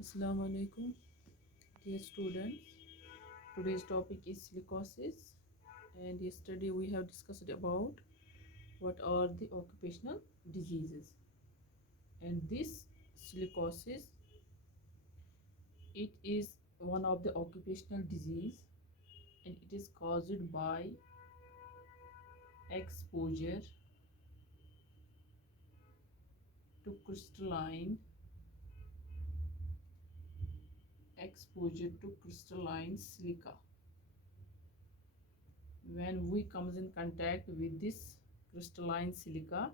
Assalamu alaikum, dear students. Today's topic is silicosis, and yesterday we have discussed about what are the occupational diseases. And this silicosis, it is one of the occupational disease, and it is caused by exposure to crystalline silica. When we comes in contact with this crystalline silica,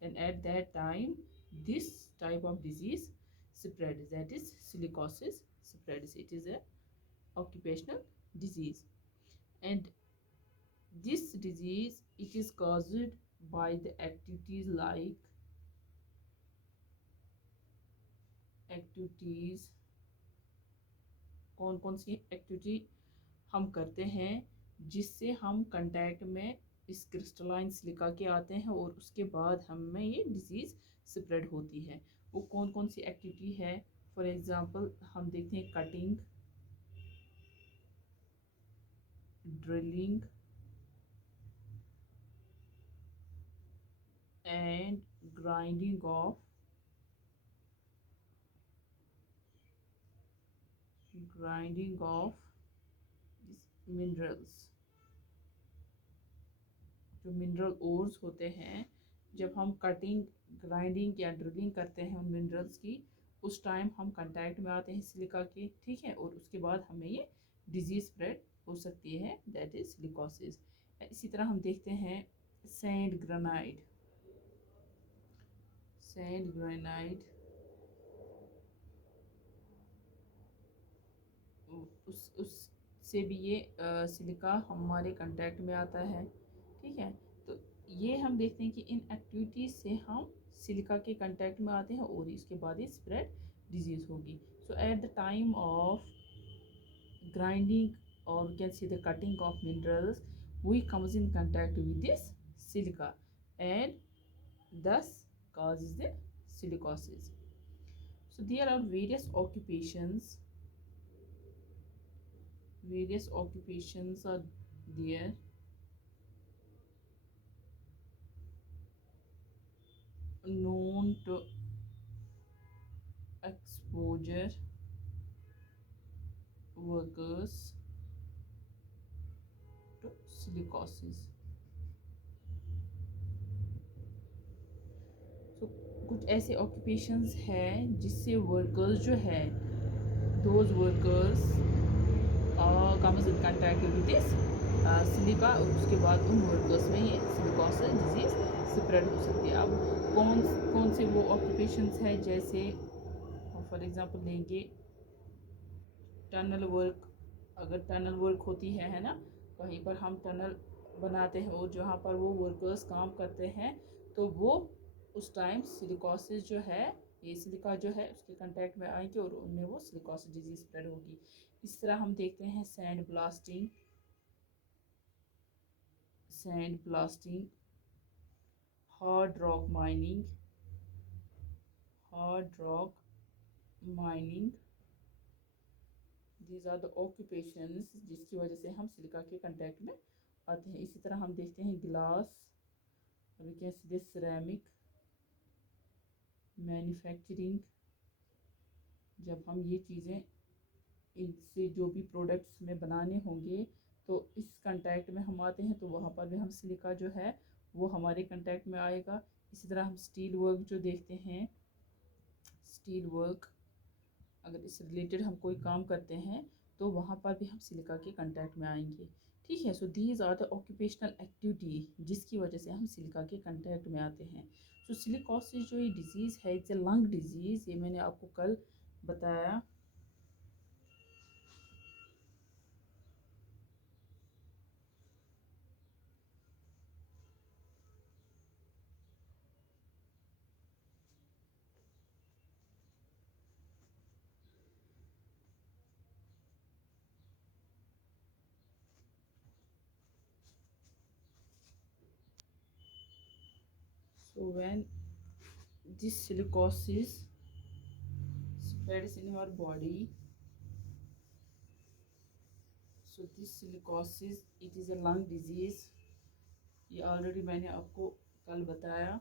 then at that time this type of disease spreads, that is silicosis spreads. It is a occupational disease, and this disease, it is caused by the activities कौन कौन सी activity हम करते हैं जिससे हम contact में इस crystalline silica के आते हैं और उसके बाद हमें ये डिजीज़ स्प्रेड होती है। वो कौन कौन सी एक्टिविटी है? फॉर एग्ज़ाम्पल हम देखते हैं cutting, drilling and grinding of minerals. जो मिनरल ओर्स होते हैं, जब हम कटिंग, ग्राइंडिंग या ड्रिलिंग करते हैं उन मिनरल्स की, उस टाइम हम कांटेक्ट में आते हैं सिलिका के, ठीक है, और उसके बाद हमें ये डिजीज स्प्रेड हो सकती है, दैट इज सिलिकोसिस। इसी तरह हम देखते हैं सैंड ग्रेनाइट उससे भी ये सिलिका हमारे कांटेक्ट में आता है, ठीक है। तो ये हम देखते हैं कि इन एक्टिविटीज़ से हम सिलिका के कांटेक्ट में आते हैं और इसके बाद ही स्प्रेड डिजीज़ होगी। So at the time of grinding, or we can say the cutting of minerals, we comes in contact with this silica and thus causes the silicosis. So there are various occupations are there, known to exposure workers to silicosis. So कुछ ऐसे occupations हैं जिससे workers जो है, those workers comes in contact with this silica, और उसके बाद उन वर्कर्स में ये सिलिकोसिस डिजीज़ स्प्रेड हो सकती है। अब कौन कौन से वो ऑक्यूपेशंस हैं, जैसे फॉर एग्जांपल लेंगे टनल वर्क। अगर टनल वर्क होती है ना, कहीं पर हम टनल बनाते हैं और जहाँ पर वो वर्कर्स काम करते हैं, तो वो उस टाइम सिलिकोसिस जो है, ये सिलिका जो है उसके कांटेक्ट में आएंगे और उनमें वो सिलिकोसिस डिजीज स्प्रेड होगी। इस तरह हम देखते हैं sand blasting, hard rock mining, these are the occupations जिसकी वजह से हम सिलिका के कांटेक्ट में आते हैं। इसी तरह हम देखते हैं glass, we can see this ceramic manufacturing. जब हम ये चीज़ें, इनसे जो भी प्रोडक्ट्स में बनाने होंगे, तो इस कांटेक्ट में हम आते हैं, तो वहाँ पर भी हम सिलिका जो है वो हमारे कांटेक्ट में आएगा। इसी तरह हम स्टील वर्क जो देखते हैं, स्टील वर्क, अगर इससे रिलेटेड हम कोई काम करते हैं तो वहाँ पर भी हम सिलिका के कांटेक्ट में आएंगे, ठीक है। So these are the occupational activity जिसकी वजह से हम सिलिका के कांटेक्ट में आते हैं। सो सिलिकोसिस जो ये डिजीज़ है, इट्स ए लंग डिजीज़, ये मैंने आपको कल बताया। So when this silicosis that is in our body. So this silicosis, it is a lung disease. ये ऑलरेडी मैंने आपको कल बताया.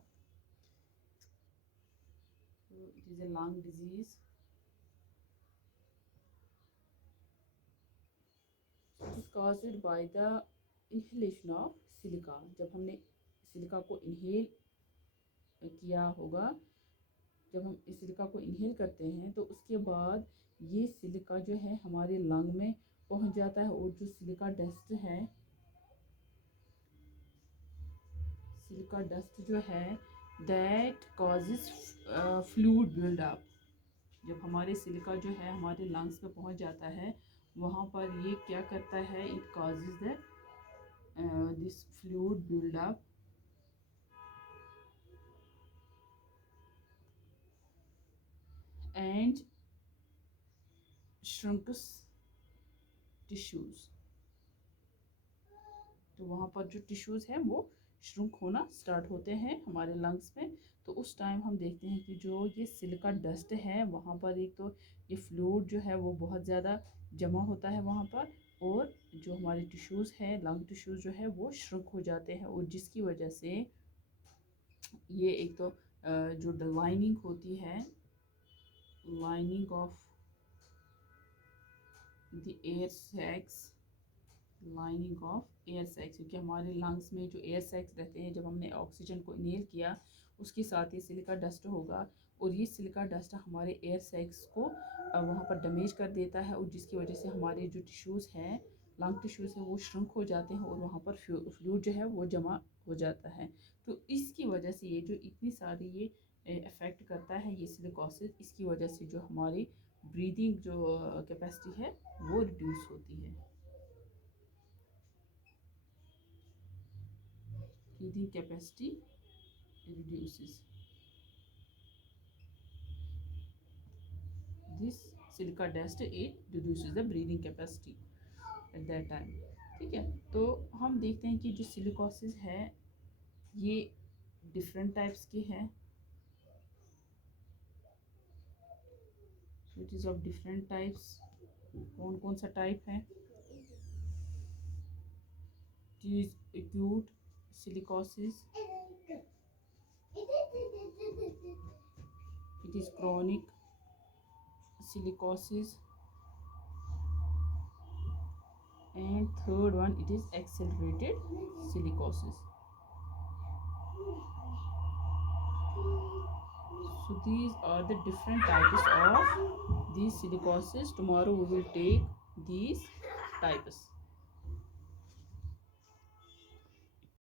So it is a lung disease. It is caused by the inhalation of silica. जब हमने silica को inhale किया होगा, जब हम इस सिलिका को इनहेल करते हैं तो उसके बाद ये सिलिका जो है हमारे लंग में पहुंच जाता है, और जो सिलिका डस्ट है, सिलिका डस्ट जो है दैट कॉजेज फ्लूइड बिल्डअप. जब हमारे सिलिका जो है हमारे लंग्स में पहुंच जाता है, वहाँ पर ये क्या करता है, it causes the this fluid buildup and shrinks tissues. तो वहाँ पर जो टिश्यूज हैं वो श्रिंक होना स्टार्ट होते हैं हमारे लंग्स में. तो उस टाइम हम देखते हैं कि जो ये सिलिका डस्ट है वहाँ पर एक तो ये फ्लूइड जो है वो बहुत ज़्यादा जमा होता है वहाँ पर, और जो हमारे टिश्यूज़ हैं, लंग टिश्यूज़ जो है वो श्रिंक हो जाते हैं, और जिसकी वजह से ये एक तो जो लाइनिंग होती है, lining of the air sacs, lining of air sacs, क्योंकि हमारे लंग्स में जो एयर सैक्स रहते हैं, जब हमने ऑक्सीजन को इनहेल किया उसके साथ ये सिलिका डस्ट होगा, और ये सिलिका डस्ट हमारे एयर सैक्स को वहाँ पर डैमेज कर देता है, और जिसकी वजह से हमारे जो टिश्यूज़ हैं, लंग टिश्यूज़ हैं, वो श्रिंक हो जाते हैं, और वहाँ पर फ्लूइड जो है वो जमा हो जाता है. तो इसकी वजह से ये जो इतनी सारी ये अफेक्ट करता है ये सिलिकोसिस, इसकी वजह से जो हमारी ब्रीदिंग जो कैपेसिटी है वो रिड्यूस होती है. Breathing capacity reduces. This silica dust it reduces the breathing capacity at that time. ठीक है, तो हम देखते हैं कि जो सिलिकोसिस है ये डिफरेंट टाइप्स के हैं. It is of different types. कौन कौन सा टाइप है? It is acute silicosis, it is chronic silicosis, and third one it is accelerated silicosis. So these are the different types of these silicosis. Tomorrow we will take these types.